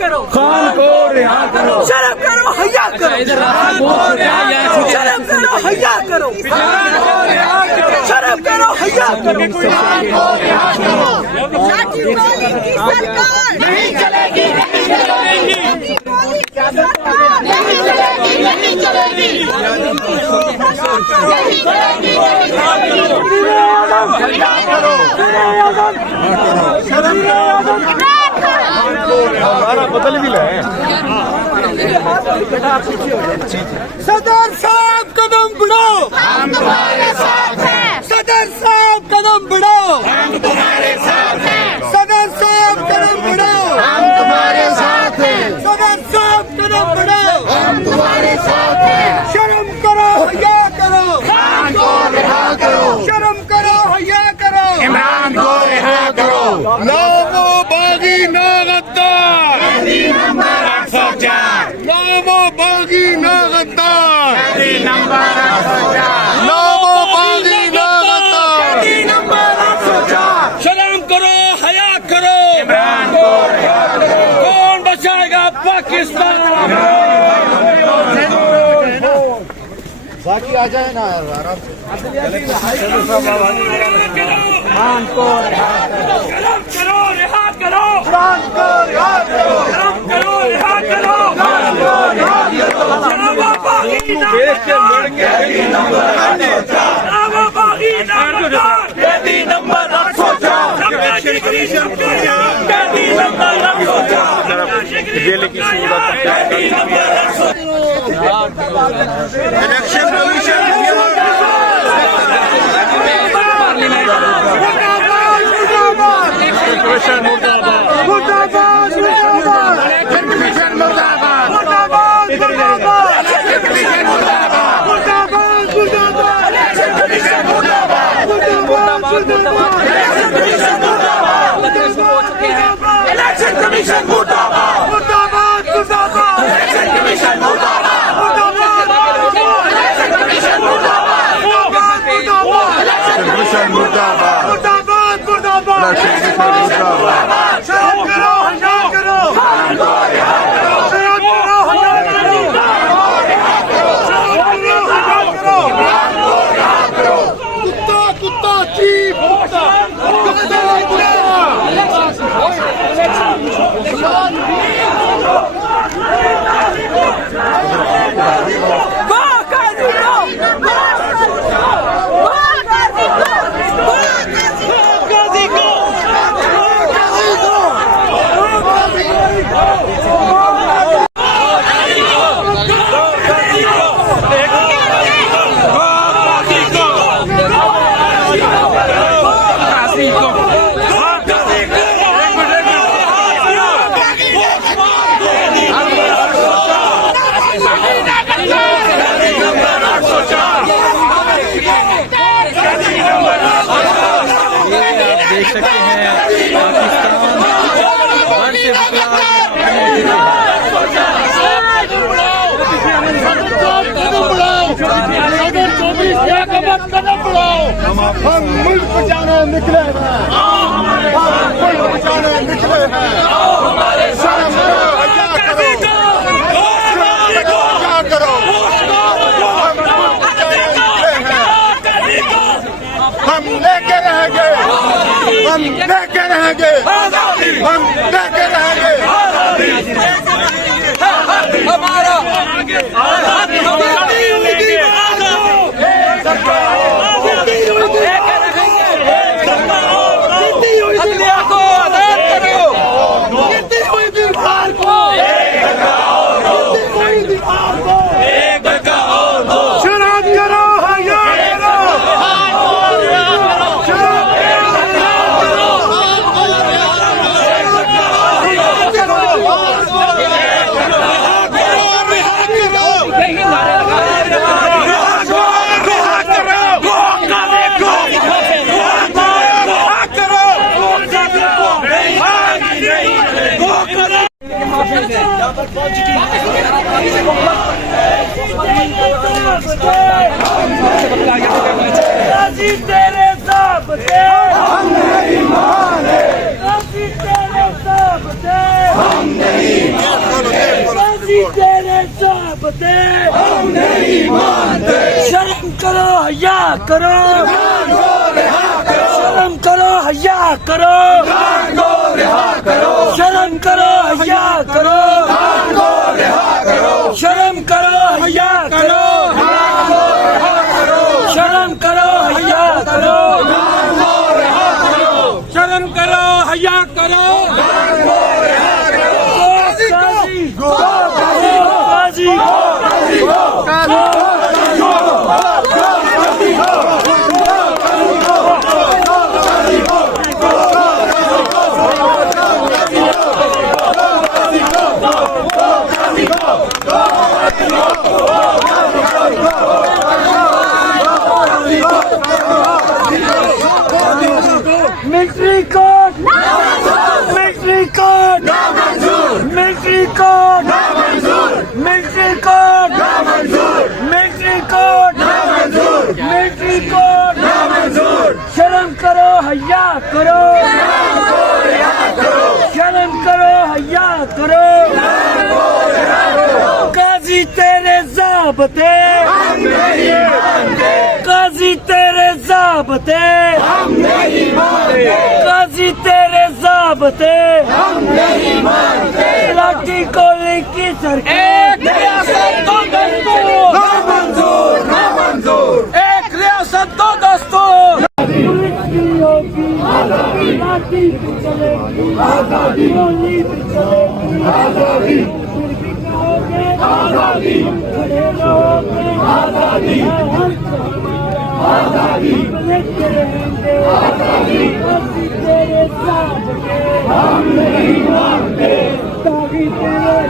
करो, खान को रिहा करो, शर्म करो, हया करो, शर्म करो, हया करो, शर्म करो, हया करो। राजीव गांधी की सरकार नहीं चलेगी, नहीं चलेगी, नहीं चलेगी, नहीं चलेगी, हमारा बदल भी ले। सदर साहब कदम बढ़ाओ, हम तुम्हारे साथ हैं, सदर साहब कदम बढ़ाओ, हम तुम्हारे साथ हैं, सदर साहब कदम बढ़ाओ, हम तुम्हारे साथ हैं, सदर साहब कदम बढ़ाओ, हम तुम्हारे साथ हैं। शर्म करो, हया करो, खान को रिहा करो, शर्म करो, हया करो, इमरान को रिहा करो। नामो बागी ना गद्दार, नंबर 804, नामो बागी ना गद्दार, नंबर 804, नामो बागी ना गद्दार, नंबर 804। शर्म करो, हया करो, इमरान को रिहा करो। कौन बचाएगा पाकिस्तान? बाकी आ जाए ना आराम से। खान को रिहा करो, शर्म करो, रिहा करो, खान को रिहा करो, शर्म करो, रिहा करो, खान को रिहा करो। शर्म बागी ना नंबर 804, शर्म बागी ना कैदी नंबर 804, कैदी नंबर 804, जेल की सूरत कैदी नंबर 804। इलेक्शन कमीशन मुर्दाबाद, मुर्दाबाद, मुर्दाबाद, इलेक्शन कमीशन मुर्दाबाद, मुर्दाबाद, मुर्दाबाद, इलेक्शन कमीशन मुर्दाबाद, मुर्दाबाद, मुर्दाबाद, इलेक्शन कमीशन मुर्दाबाद, मुर्दाबाद, मुर्दाबाद, इलेक्शन कमीशन मुर्दाबाद, मुर्दाबाद, मुर्दाबाद, इलेक्शन कमीशन मुर्दाबाद, इलेक्शन कमीशन मुर्दाबाद, इलेक्शन मुर्दाबाद, मुर्दाबाद, मुर्दाबाद, शर्म करो, हया करो, शर्म करो, हया करो, शर्म करो, हया करो। कुत्ता कुत्ता चीफ, कुत्ता देख सकते हैं हम मुल्क बचाने निकले हैं, हम मुल्क बचाने निकले हैं। शर्म करो, हया करो, हया करो। हम मुल्क बचाने निकले हैं, हम लेके रहेंगे, हम लेके रहेंगे, हम लेके रहेंगे। हमारा तेरे साबते हम नहीं माने, तेरे साबते हम नहीं ज़ाब्ते हम नहीं मानते। शर्म करो हया करो, शर्म करो हया करो, शर्म करो हया करो, शर्म करो हया करो, शर्म करो हया करो, शर्म करो हया करो। Military court, military court, military court, military court, military court, military court, शर्म करो हया करो, शर्म करो हया करो। काजी तेरे ज़ाब्ते हम नहीं मानते, काजी तेरे ज़ाब्ते हम नहीं मानते, काजी तेरे ज़ाब्ते हम नहीं मानते। लाठी गोली की सरकार, एक रियासत दो दस्तूर, नामंजूर, नामंजूर। एक रियासत दो दस्तूर। लाठी भी चलेगी आजादी, गोली भी चलेगी आजादी, फिर भी कहोगे आजादी, खड़े रहोगे आजादी, आजादी लेते रहेंगे आजादी। काजी तेरे ज़ाब्ते हम नहीं मानते, काजी तेरे